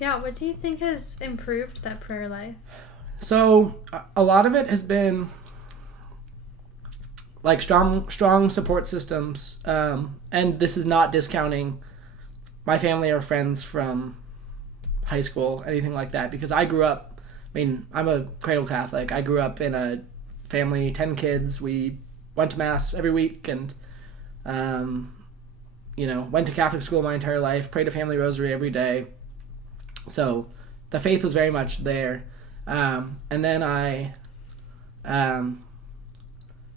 Yeah, what do you think has improved that prayer life? So a lot of it has been like strong support systems, and this is not discounting my family or friends from high school, anything like that, because I grew up. I mean, I'm a cradle Catholic. I grew up in a family, 10 kids. We went to mass every week, and um, went to Catholic school my entire life. Prayed a family rosary every day. So the faith was very much there. And then I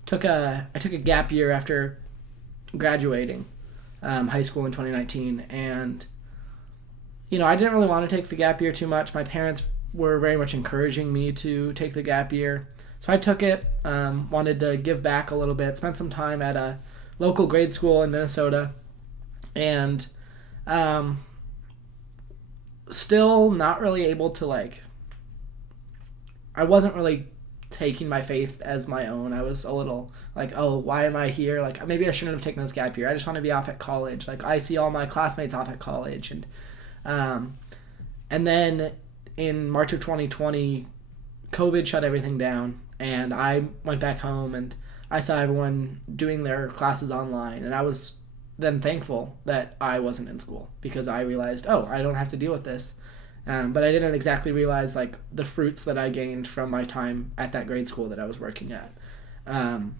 took a gap year after graduating high school in 2019, and I didn't really want to take the gap year too much. My parents were very much encouraging me to take the gap year, so I took it. Wanted to give back a little bit. Spent some time at a local grade school in Minnesota, and still not really able to I wasn't really taking my faith as my own. I was a little like, oh, why am I here? Like, maybe I shouldn't have taken this gap year. I just want to be off at college. Like, I see all my classmates off at college. And then in March of 2020, COVID shut everything down, and I went back home, and I saw everyone doing their classes online, and I was then thankful that I wasn't in school, because I realized, oh, I don't have to deal with this. But I didn't exactly realize the fruits that I gained from my time at that grade school that I was working at. And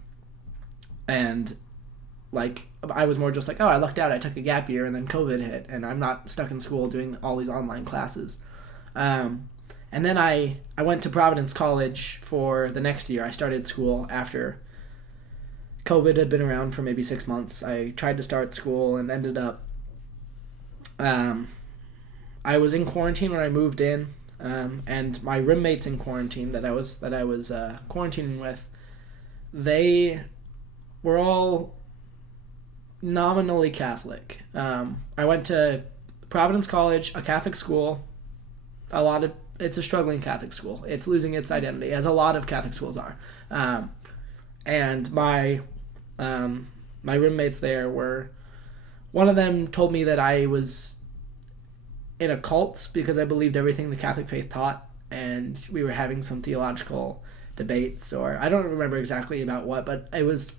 I was more just like, oh, I lucked out. I took a gap year, and then COVID hit, and I'm not stuck in school doing all these online classes. And then I went to Providence College for the next year. I started school after COVID had been around for maybe 6 months. I tried to start school and ended up. I was in quarantine when I moved in, and my roommates in quarantine that I was quarantining with, they were all nominally Catholic. I went to Providence College, a Catholic school. It's a struggling Catholic school. It's losing its identity, as a lot of Catholic schools are. And my roommates there were. One of them told me that I was in a cult because I believed everything the Catholic faith taught, and we were having some theological debates, or I don't remember exactly about what, but it was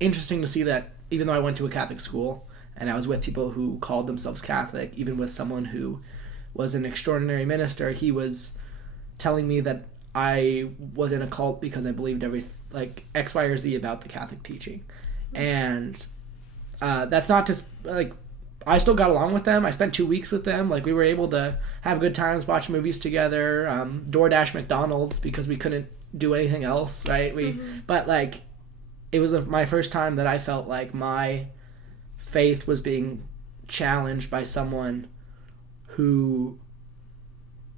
interesting to see that even though I went to a Catholic school and I was with people who called themselves Catholic, even with someone who was an extraordinary minister, he was telling me that I was in a cult because I believed X, Y, or Z about the Catholic teaching. And that's not just I still got along with them. I spent 2 weeks with them. We were able to have good times, watch movies together, DoorDash McDonald's because we couldn't do anything else, right? But it was my first time that I felt like my faith was being challenged by someone who,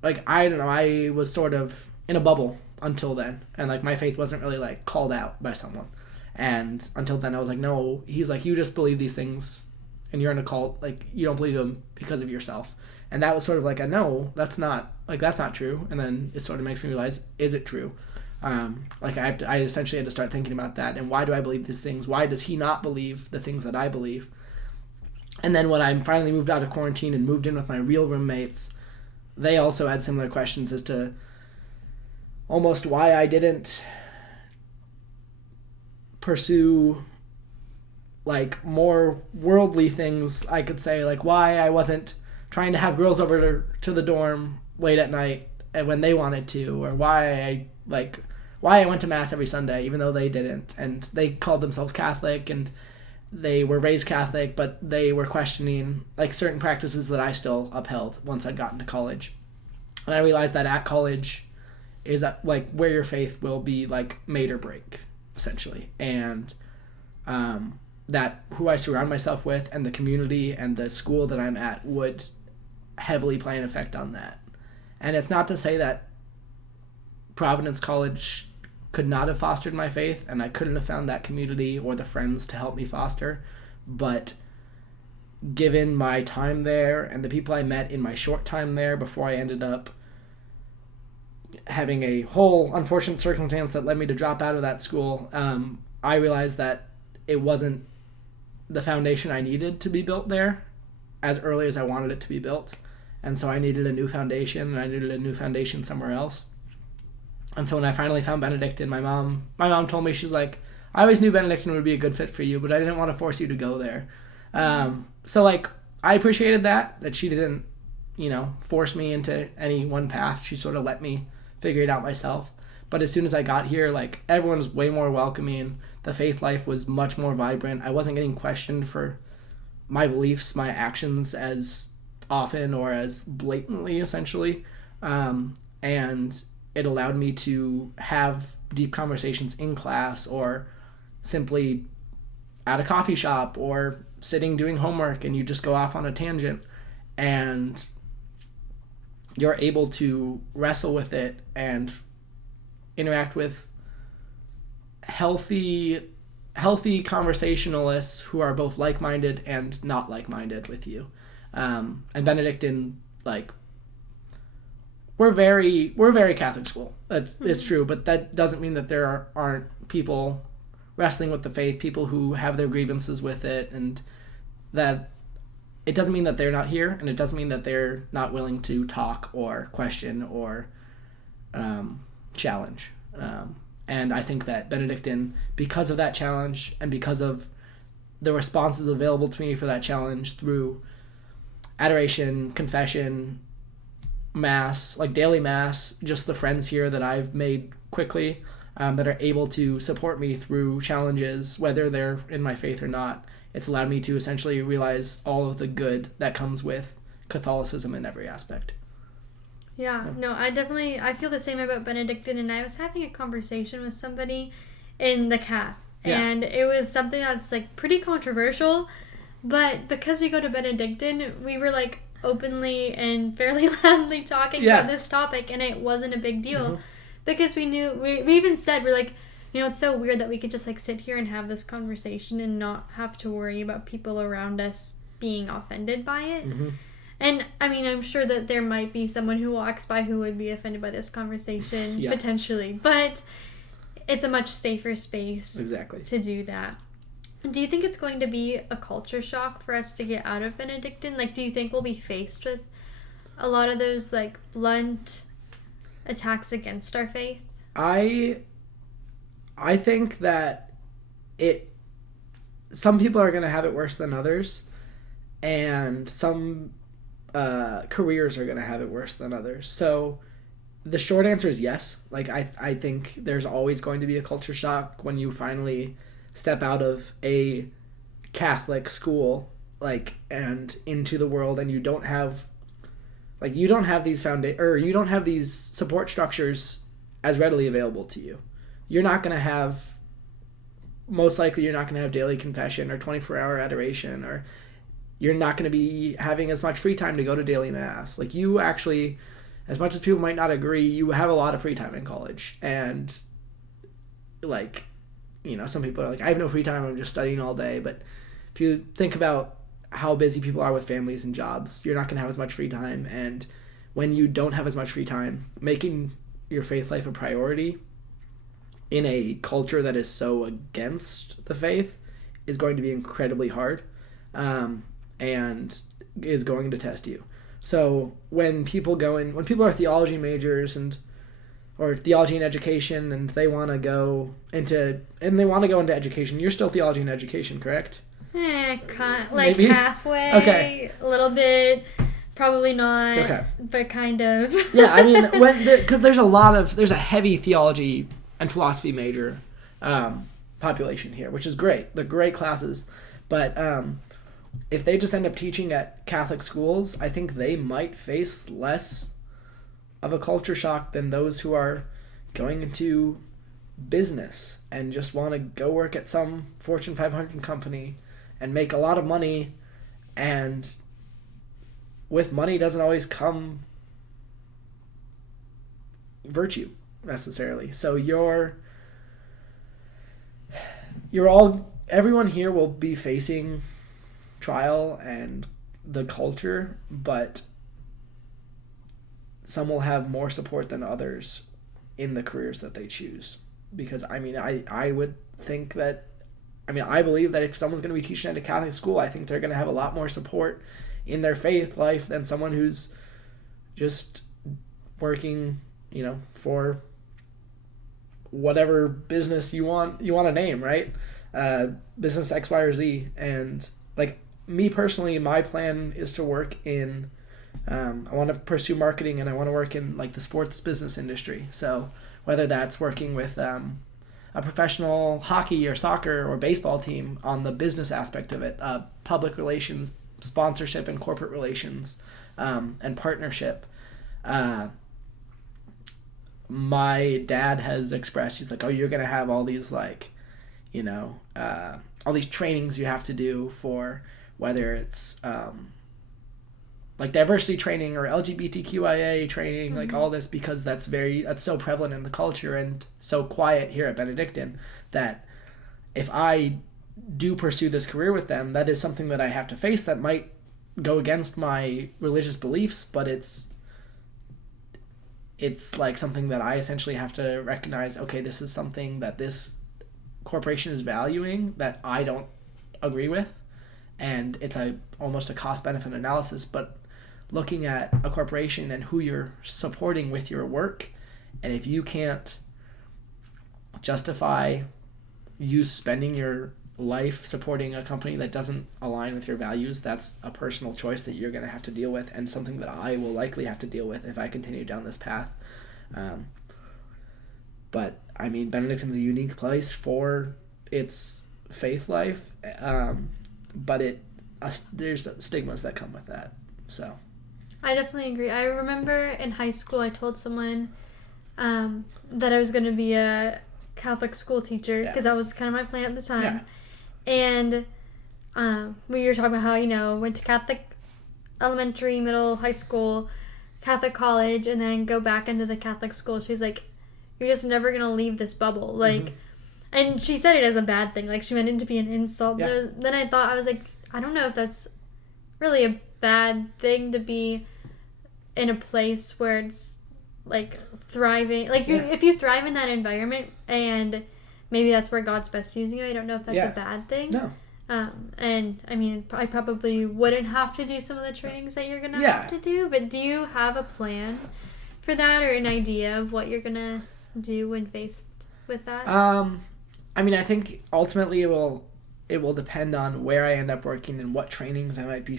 I don't know, I was sort of in a bubble until then, and my faith wasn't really called out by someone. And until then I was like, no, he's like, you just believe these things and you're in a cult, you don't believe them because of yourself. And that was sort of no, that's not true. And then it sort of makes me realize, is it true? I essentially had to start thinking about that, and why do I believe these things? Why does he not believe the things that I believe? And then when I finally moved out of quarantine and moved in with my real roommates, they also had similar questions as to almost why I didn't pursue more worldly things, I could say, why I wasn't trying to have girls over to the dorm late at night and when they wanted to, or why I went to mass every Sunday even though they didn't, and they called themselves Catholic and they were raised Catholic, but they were questioning certain practices that I still upheld once I'd gotten to college. And I realized that at college is where your faith will be made or break, essentially. And that who I surround myself with and the community and the school that I'm at would heavily play an effect on that. And it's not to say that Providence College could not have fostered my faith and I couldn't have found that community or the friends to help me foster, but given my time there and the people I met in my short time there before I ended up having a whole unfortunate circumstance that led me to drop out of that school, I realized that it wasn't the foundation I needed to be built there as early as I wanted it to be built. And so I needed a new foundation, and I needed a new foundation somewhere else. And so when I finally found Benedictine, my mom told me, she's like, I always knew Benedictine would be a good fit for you, but I didn't want to force you to go there. So like, I appreciated that she didn't, force me into any one path. She sort of let me figure it out myself. But as soon as I got here, like, everyone was way more welcoming. The faith life was much more vibrant. I wasn't getting questioned for my beliefs, my actions as often or as blatantly, essentially. And it allowed me to have deep conversations in class, or simply at a coffee shop, or sitting doing homework, and you just go off on a tangent, and you're able to wrestle with it and interact with healthy conversationalists who are both like-minded and not like-minded with you. And Benedictine, like, we're very Catholic school. It's true, but that doesn't mean that there aren't people wrestling with the faith, people who have their grievances with it, and that it doesn't mean that they're not here, and it doesn't mean that they're not willing to talk or question or challenge. And I think that Benedictine, because of that challenge and because of the responses available to me for that challenge through adoration, confession, mass, like daily mass, just the friends here that I've made quickly, that are able to support me through challenges, whether they're in my faith or not. It's allowed me to essentially realize all of the good that comes with Catholicism in every aspect. Yeah, no, I feel the same about Benedictine, and I was having a conversation with somebody in the CAF, and it was something that's, like, pretty controversial, but because we go to Benedictine, we were, like, openly and fairly loudly talking about this topic, and it wasn't a big deal, because we knew, we even said, we're like, it's so weird that we could just, like, sit here and have this conversation and not have to worry about people around us being offended by it. And, I mean, I'm sure that there might be someone who walks by who would be offended by this conversation, potentially. But it's a much safer space to do that. Do you think it's going to be a culture shock for us to get out of Benedictine? Like, do you think we'll be faced with a lot of those, like, blunt attacks against our faith? I think that some people are going to have it worse than others, and some careers are going to have it worse than others. So the short answer is yes. Like, I think there's always going to be a culture shock when you finally step out of a Catholic school, like, and into the world, and you don't have these you don't have these support structures as readily available to you. Most likely you're not going to have daily confession or 24-hour adoration, or you're not going to be having as much free time to go to daily mass. Like, you actually, as much as people might not agree, you have a lot of free time in college. And, like, some people are like, I have no free time, I'm just studying all day. But if you think about how busy people are with families and jobs, you're not going to have as much free time. And when you don't have as much free time, making your faith life a priority in a culture that is so against the faith is going to be incredibly hard. And is going to test you. So when people are theology majors or theology and education, and they want to go into education, you're still theology and education, correct? Maybe? Halfway. Okay. A little bit. Probably not. Okay. But kind of. Yeah, I mean, because there's a heavy theology and philosophy major population here, which is great. They're great classes, but if they just end up teaching at Catholic schools, I think they might face less of a culture shock than those who are going into business and just want to go work at some Fortune 500 company and make a lot of money, and with money doesn't always come virtue necessarily. So everyone here will be facing trial and the culture, but some will have more support than others in the careers that they choose. Because I would think that, I believe that if someone's going to be teaching at a Catholic school, I think they're going to have a lot more support in their faith life than someone who's just working, for whatever business you want to name, right? Business X, Y, or Z. And like me personally, my plan is to work in, I want to pursue marketing, and I want to work in like the sports business industry. So whether that's working with a professional hockey or soccer or baseball team on the business aspect of it, public relations, sponsorship and corporate relations, and partnership. My dad has expressed, he's like, oh, you're going to have all these like, all these trainings you have to do for whether it's like diversity training or LGBTQIA training, like all this, because that's so prevalent in the culture and so quiet here at Benedictine, that if I do pursue this career with them, that is something that I have to face that might go against my religious beliefs, but it's like something that I essentially have to recognize, okay, this is something that this corporation is valuing that I don't agree with, and it's almost a cost-benefit analysis, but looking at a corporation and who you're supporting with your work, and if you can't justify you spending your life supporting a company that doesn't align with your values, that's a personal choice that you're going to have to deal with, and something that I will likely have to deal with if I continue down this path. But I mean, Benedictine's a unique place for its faith life, but there's stigmas that come with that. So I definitely agree. I remember in high school I told someone that I was going to be a Catholic school teacher, because that was kind of my plan at the time. Yeah. And we were talking about how, went to Catholic elementary, middle, high school, Catholic college, and then go back into the Catholic school. She's like, you're just never going to leave this bubble. Like, and she said it as a bad thing. Like, she meant it to be an insult. Yeah. But then I was like, I don't know if that's really a bad thing to be in a place where it's, like, thriving. Like, if you thrive in that environment, and maybe that's where God's best using you, I don't know if that's a bad thing. No. And I mean, I probably wouldn't have to do some of the trainings that you're gonna have to do, but do you have a plan for that, or an idea of what you're gonna do when faced with that? I mean, I think ultimately it will depend on where I end up working and what trainings I might be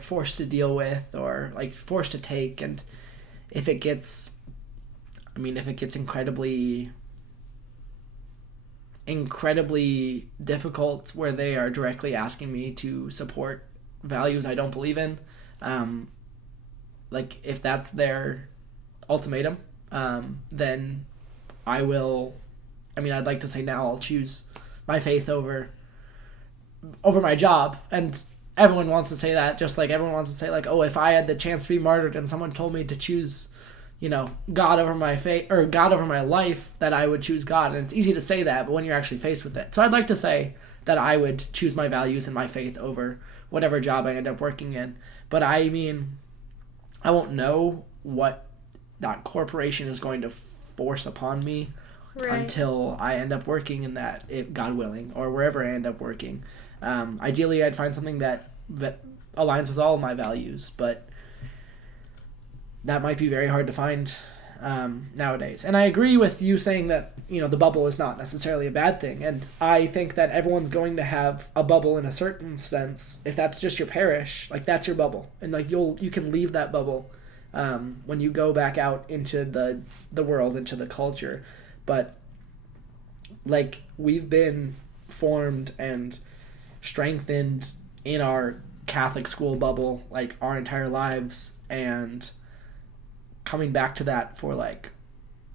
forced to deal with, or like forced to take, and if it gets incredibly difficult where they are directly asking me to support values I don't believe in, like if that's their ultimatum, then I'd like to say now I'll choose my faith over my job. And everyone wants to say that, just like everyone wants to say, like, oh, if I had the chance to be martyred and someone told me to choose, God over my faith, or God over my life, that I would choose God. And it's easy to say that, but when you're actually faced with it. So I'd like to say that I would choose my values and my faith over whatever job I end up working in. But I mean, I won't know what that corporation is going to force upon me until I end up working in that, if God willing, or wherever I end up working. Ideally, I'd find something that aligns with all of my values, but that might be very hard to find nowadays. And I agree with you saying that, the bubble is not necessarily a bad thing. And I think that everyone's going to have a bubble in a certain sense. If that's just your parish, like, that's your bubble. And like you can leave that bubble when you go back out into the world, into the culture. But like, we've been formed and strengthened in our Catholic school bubble like our entire lives, and coming back to that for like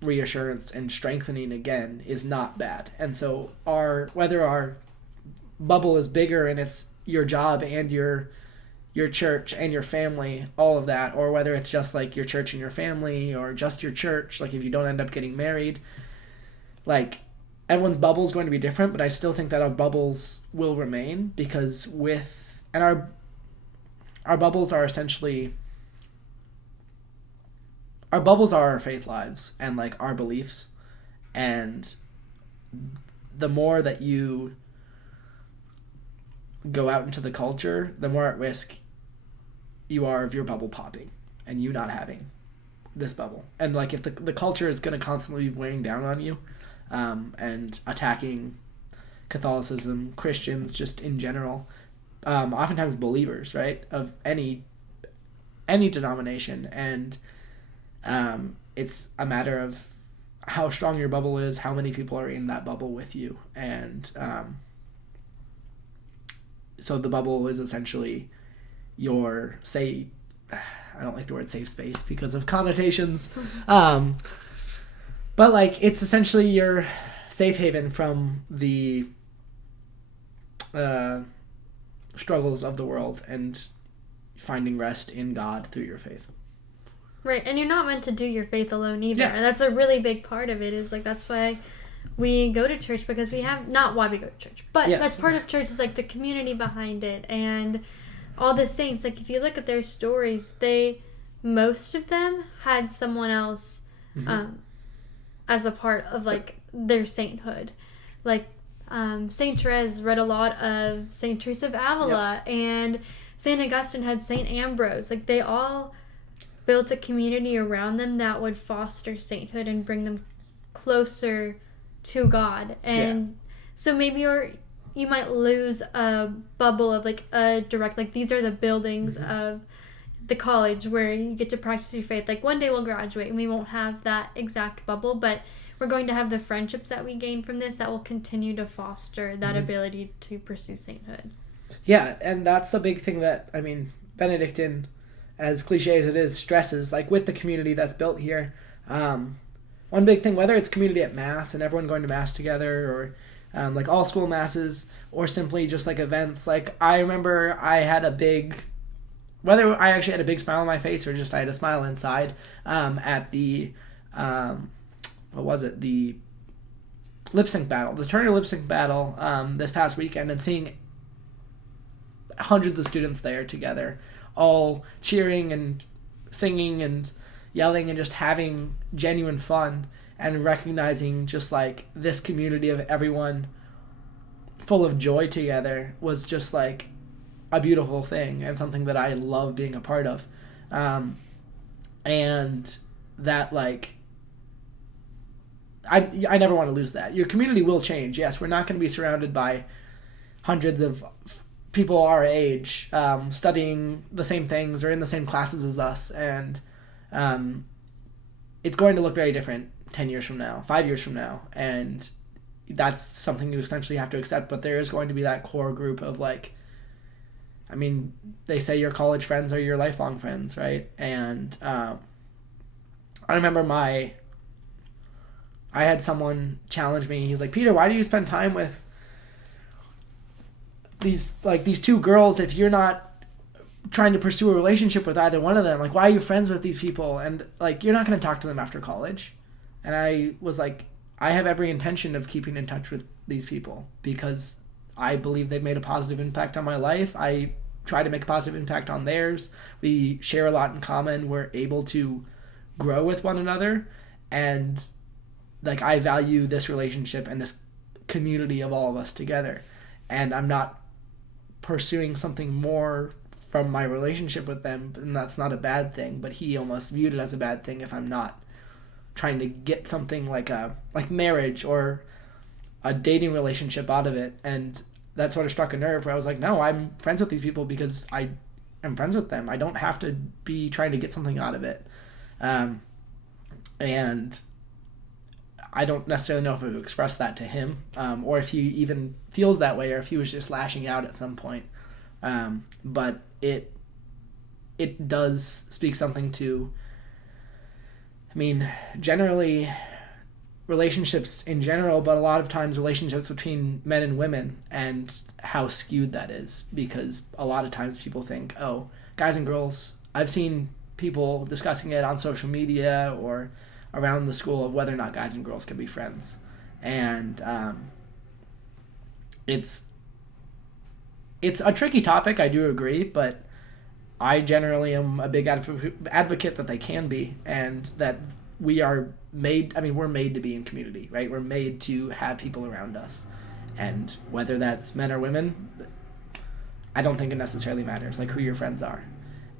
reassurance and strengthening again is not bad. And so whether our bubble is bigger and it's your job and your church and your family, all of that, or whether it's just like your church and your family, or just your church, like if you don't end up getting married, like everyone's bubble is going to be different, but I still think that our bubbles will remain, because our bubbles are essentially, our bubbles are our faith lives and like our beliefs, and the more that you go out into the culture, the more at risk you are of your bubble popping. and you not having this bubble. And like if the culture is going to constantly be weighing down on you, and attacking Catholicism, Christians just in general, oftentimes believers, right, of any denomination, and it's a matter of how strong your bubble is, how many people are in that bubble with you, and so the bubble is essentially your I don't like the word safe space because of connotations, but like it's essentially your safe haven from the struggles of the world and finding rest in God through your faith. Right, and you're not meant to do your faith alone either. Yeah. And that's a really big part of it, is like that's why we go to church, because we have, not why we go to church, but Yes. that's part of church, is like the community behind it and all the saints. Like if you look at their stories, most of them had someone else as a part of like their sainthood. Like Saint Therese read a lot of Saint Teresa of Avila, and Saint Augustine had Saint Ambrose. Like they all built a community around them that would foster sainthood and bring them closer to God. And so maybe you might lose a bubble of like a direct, like these are the buildings of the college where you get to practice your faith. Like one day we'll graduate and we won't have that exact bubble, but we're going to have the friendships that we gain from this that will continue to foster that ability to pursue sainthood. Yeah, and that's a big thing that, I mean, Benedictine, as cliche as it is, stresses, like with the community that's built here. One big thing, whether it's community at Mass and everyone going to Mass together, or like all school Masses, or simply just like events. Like I remember I had a big, whether I actually had a big smile on my face or just I had a smile inside, at the, what was it, the lip sync battle, the Turner lip sync battle this past weekend, and seeing hundreds of students there together, all cheering and singing and yelling and just having genuine fun, and recognizing just like this community of everyone full of joy together was just like a beautiful thing and something that I love being a part of. And that like I never want to lose that. Your community will change. Yes, we're not going to be surrounded by hundreds of people our age studying the same things or in the same classes as us, and it's going to look very different 10 years from now, 5 years from now, and that's something you essentially have to accept. But there is going to be that core group of like, I mean, they say your college friends are your lifelong friends, right? And I remember I had someone challenge me. He's like, Peter, why do you spend time with these two girls if you're not trying to pursue a relationship with either one of them? Like, why are you friends with these people? And like, you're not going to talk to them after college. And I was like, I have every intention of keeping in touch with these people because I believe they've made a positive impact on my life. I try to make a positive impact on theirs. We share a lot in common. We're able to grow with one another. And like, I value this relationship and this community of all of us together. And I'm not pursuing something more from my relationship with them, and that's not a bad thing, but he almost viewed it as a bad thing if I'm not trying to get something like marriage or a dating relationship out of it. And that sort of struck a nerve where I was like, no, I'm friends with these people because I am friends with them. I don't have to be trying to get something out of it. And I don't necessarily know if I've expressed that to him, or if he even feels that way, or if he was just lashing out at some point. But it does speak something to, I mean, generally relationships in general, but a lot of times relationships between men and women, and how skewed that is, because a lot of times people think, oh, guys and girls, I've seen people discussing it on social media or around the school of whether or not guys and girls can be friends. And it's a tricky topic, I do agree, but I generally am a big advocate that they can be, and that we're made to be in community, right? We're made to have people around us. And whether that's men or women, I don't think it necessarily matters, like who your friends are.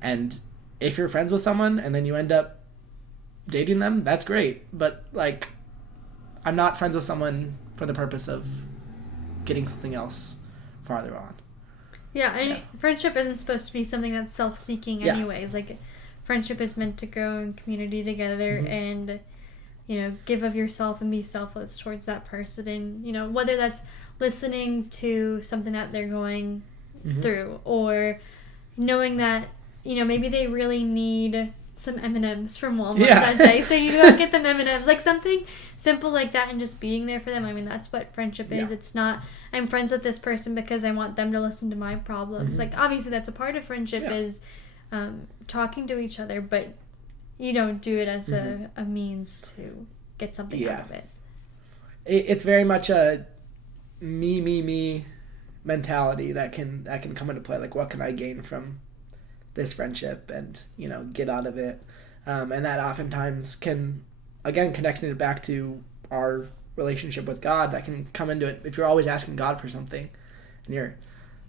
And if you're friends with someone and then you end up dating them, that's great. But, like, I'm not friends with someone for the purpose of getting something else farther on. Yeah, and friendship isn't supposed to be something that's self-seeking anyways. Like, friendship is meant to grow in community together and, you know, give of yourself and be selfless towards that person. And, you know, whether that's listening to something that they're going through, or knowing that, you know, maybe they really need some M&Ms from Walmart that day, so you go get them M&Ms, like something simple like that, and just being there for them. I mean, that's what friendship is. It's not, I'm friends with this person because I want them to listen to my problems. Like, obviously that's a part of friendship is talking to each other, but you don't do it as a means to get something out of it. It's very much a me mentality that can come into play. Like, what can I gain from this friendship, and, you know, get out of it, and that oftentimes can, again, connecting it back to our relationship with God, that can come into it. If you're always asking God for something, and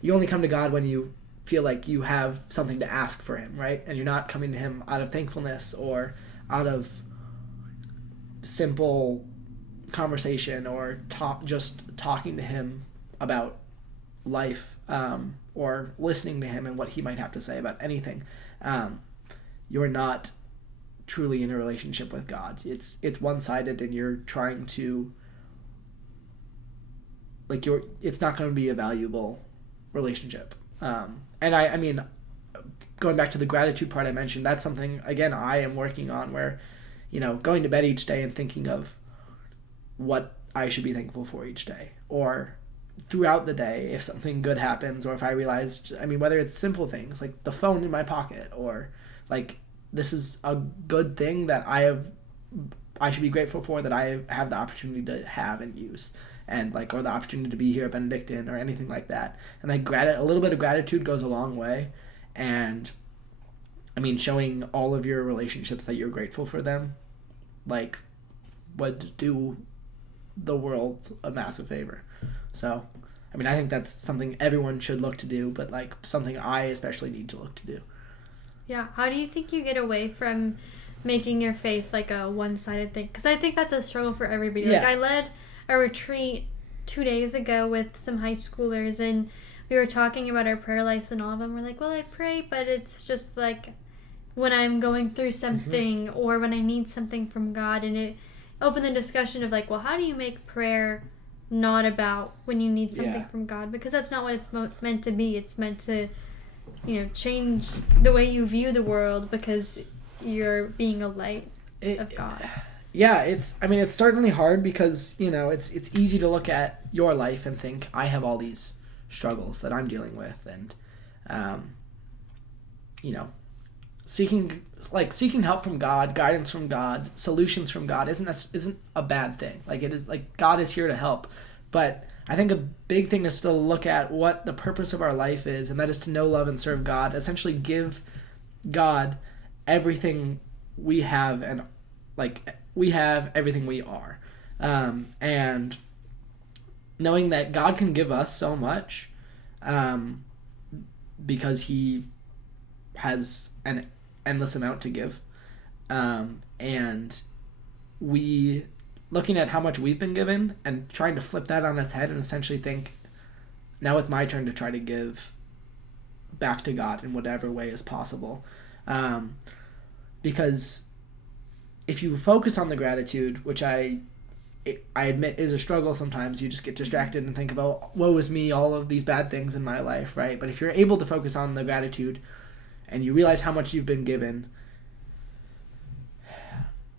you only come to God when you feel like you have something to ask for him, right? And you're not coming to him out of thankfulness or out of simple conversation, or just talking to him about life, or listening to him and what he might have to say about anything. You're not truly in a relationship with God. It's one-sided, and you're trying to, like, it's not going to be a valuable relationship. And I mean, going back to the gratitude part I mentioned, that's something, again, I am working on, where, you know, going to bed each day and thinking of what I should be thankful for each day, or throughout the day, if something good happens, or if I realized, I mean, whether it's simple things like the phone in my pocket, or like, this is a good thing that I should be grateful for, that I have the opportunity to have and use, and like, or the opportunity to be here at Benedictine, or anything like that. And like, a little bit of gratitude goes a long way. And I mean, showing all of your relationships that you're grateful for them, like, would do the world a massive favor. So, I mean, I think that's something everyone should look to do, but like, something I especially need to look to do. Yeah. How do you think you get away from making your faith like a one-sided thing? Because I think that's a struggle for everybody. Like, I led a retreat 2 days ago with some high schoolers, and we were talking about our prayer lives, and all of them were like, well, I pray, but it's just like when I'm going through something or when I need something from God. And it opened the discussion of like, well, how do you make prayer not about when you need something from God? Because that's not what it's meant to be. It's meant to, you know, change the way you view the world, because you're being a light of God. Yeah, it's certainly hard, because, you know, it's easy to look at your life and think, I have all these struggles that I'm dealing with, and you know, seeking help from God, guidance from God, solutions from God isn't a bad thing. Like, it is, like, God is here to help. But I think a big thing is to look at what the purpose of our life is, and that is to know, love, and serve God. Essentially give God everything we have, and like, we have everything we are. And knowing that God can give us so much, because he has an endless amount to give. And we, looking at how much we've been given and trying to flip that on its head and essentially think, now it's my turn to try to give back to God in whatever way is possible. Because if you focus on the gratitude, which I admit is a struggle sometimes, you just get distracted and think about, woe is me, all of these bad things in my life, right? But if you're able to focus on the gratitude and you realize how much you've been given,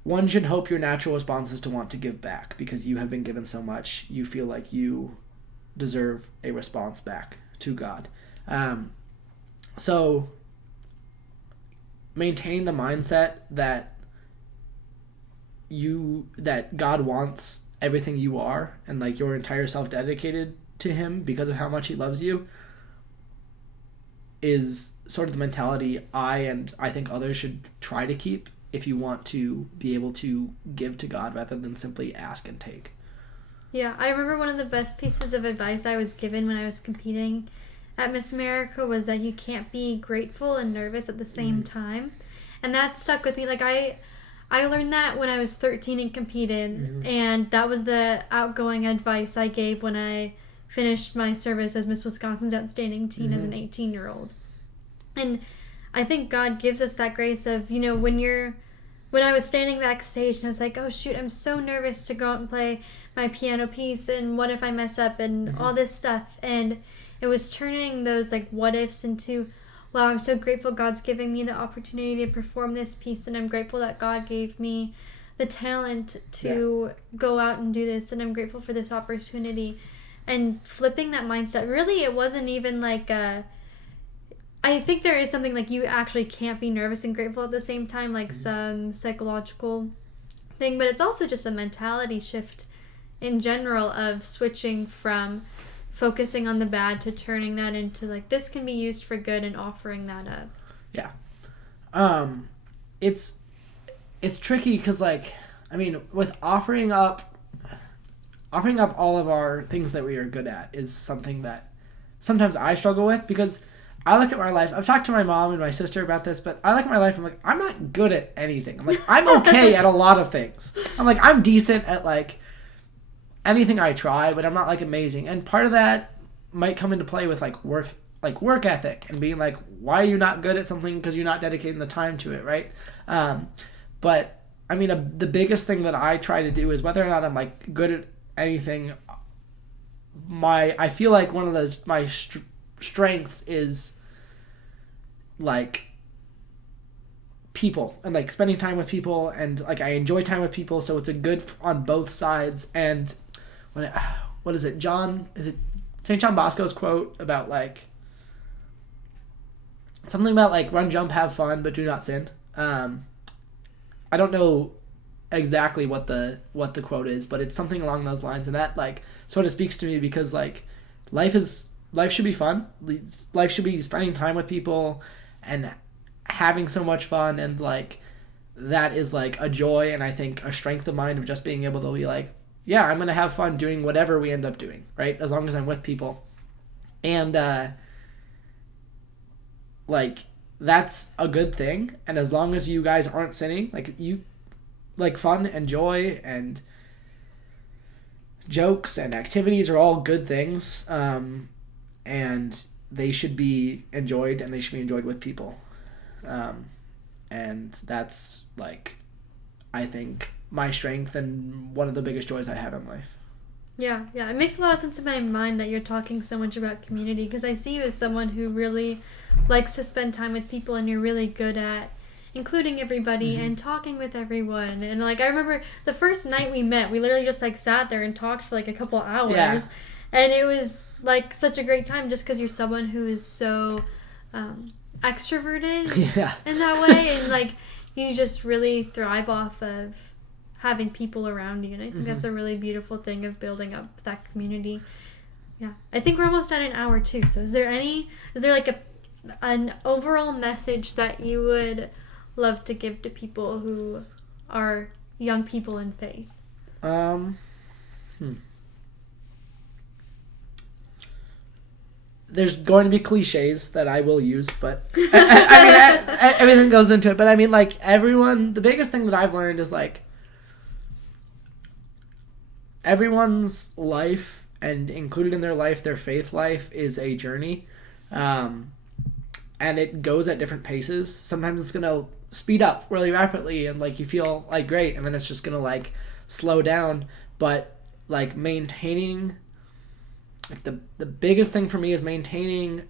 one should hope your natural response is to want to give back, because you have been given so much, you feel like you deserve a response back to God. So maintain the mindset that God wants everything you are, and like your entire self dedicated to him because of how much he loves you, is sort of the mentality I think others should try to keep if you want to be able to give to God rather than simply ask and take. Yeah, I remember one of the best pieces of advice I was given when I was competing at Miss America was that you can't be grateful and nervous at the same time. And that stuck with me. Like, I learned that when I was 13 and competed, and that was the outgoing advice I gave when I finished my service as Miss Wisconsin's Outstanding Teen as an 18-year-old. And I think God gives us that grace of, you know, when I was standing backstage and I was like, oh shoot, I'm so nervous to go out and play my piano piece, and what if I mess up, and all this stuff. And it was turning those like what ifs into, wow, I'm so grateful God's giving me the opportunity to perform this piece, and I'm grateful that God gave me the talent to go out and do this, and I'm grateful for this opportunity. And flipping that mindset, really, it wasn't even like I think there is something like you actually can't be nervous and grateful at the same time, like some psychological thing, but it's also just a mentality shift in general of switching from focusing on the bad to turning that into like, this can be used for good, and offering that up. Yeah. It's tricky because, like, I mean, with offering up all of our things that we are good at is something that sometimes I struggle with, because I look at my life. I've talked to my mom and my sister about this, but I look at my life, I'm like, I'm not good at anything. I'm like, I'm okay at a lot of things. I'm like, I'm decent at like anything I try, but I'm not like amazing. And part of that might come into play with like work ethic, and being like, why are you not good at something? Because you're not dedicating the time to it, right? But I mean, the biggest thing that I try to do is, whether or not I'm like good at anything, I feel like one of my strengths is like people, and like spending time with people, and like I enjoy time with people, so it's a good on both sides. And what is it, St. John Bosco's quote about like something about like run, jump, have fun, but do not sin. I don't know exactly what the quote is, but it's something along those lines, and that like sort of speaks to me, because like life should be fun. Life should be spending time with people and having so much fun, and like that is like a joy, and I think a strength of mine of just being able to be like, yeah, I'm gonna have fun doing whatever we end up doing, right? As long as I'm with people. And like that's a good thing, and as long as you guys aren't sinning, like you like fun and joy and jokes and activities are all good things, and they should be enjoyed, and they should be enjoyed with people, and that's like, I think, my strength and one of the biggest joys I have in life. Yeah, it makes a lot of sense in my mind that you're talking so much about community, because I see you as someone who really likes to spend time with people, and you're really good at including everybody and talking with everyone. And like, I remember the first night we met, we literally just like sat there and talked for like a couple hours, and it was like such a great time, just because you're someone who is so extroverted in that way, and like you just really thrive off of having people around you, and I think that's a really beautiful thing of building up that community. Yeah, I think we're almost at an hour too, so is there like an overall message that you would love to give to people who are young people in faith? There's going to be cliches that I will use, but I mean, everything goes into it. But I mean, like, the biggest thing that I've learned is like everyone's life, and included in their life, their faith life, is a journey. And it goes at different paces. Sometimes it's going to speed up really rapidly, and like you feel like great, and then it's just going to like slow down. But like maintaining, like the biggest thing for me is maintaining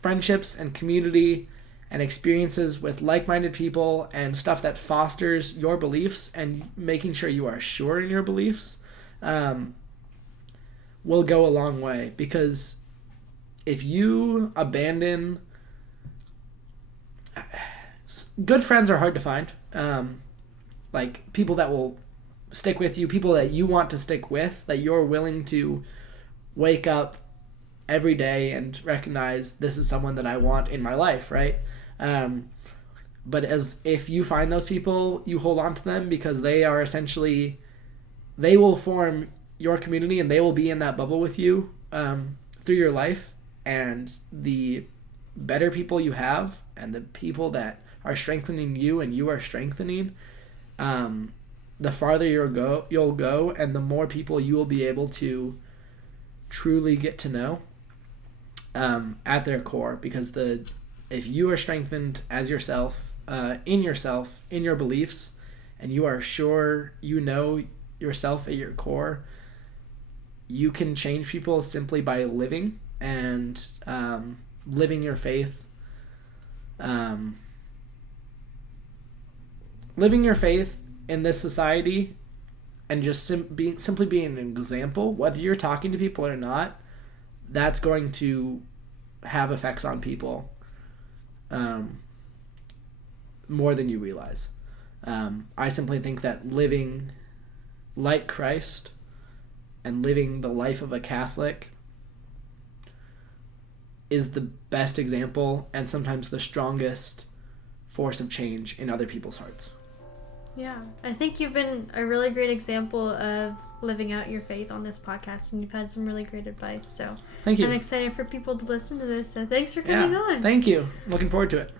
friendships and community and experiences with like-minded people and stuff that fosters your beliefs, and making sure you are sure in your beliefs will go a long way. Because if you abandon, good friends are hard to find, like people that will stick with you, people that you want to stick with, that you're willing to wake up every day and recognize, this is someone that I want in my life, right? But if you find those people, you hold on to them, because they are essentially, they will form your community, and they will be in that bubble with you through your life. And the better people you have, and the people that are strengthening you and you are strengthening, the farther you'll go, and the more people you will be able to truly get to know at their core. Because if you are strengthened as yourself, in your beliefs, and you are sure you know yourself at your core, you can change people simply by living and living your faith. Living your faith in this society, and just simply being an example, whether you're talking to people or not, that's going to have effects on people more than you realize. I simply think that living like Christ and living the life of a Catholic is the best example and sometimes the strongest force of change in other people's hearts. Yeah, I think you've been a really great example of living out your faith on this podcast, and you've had some really great advice. So thank you. I'm excited for people to listen to this. So thanks for coming on. Thank you. Looking forward to it.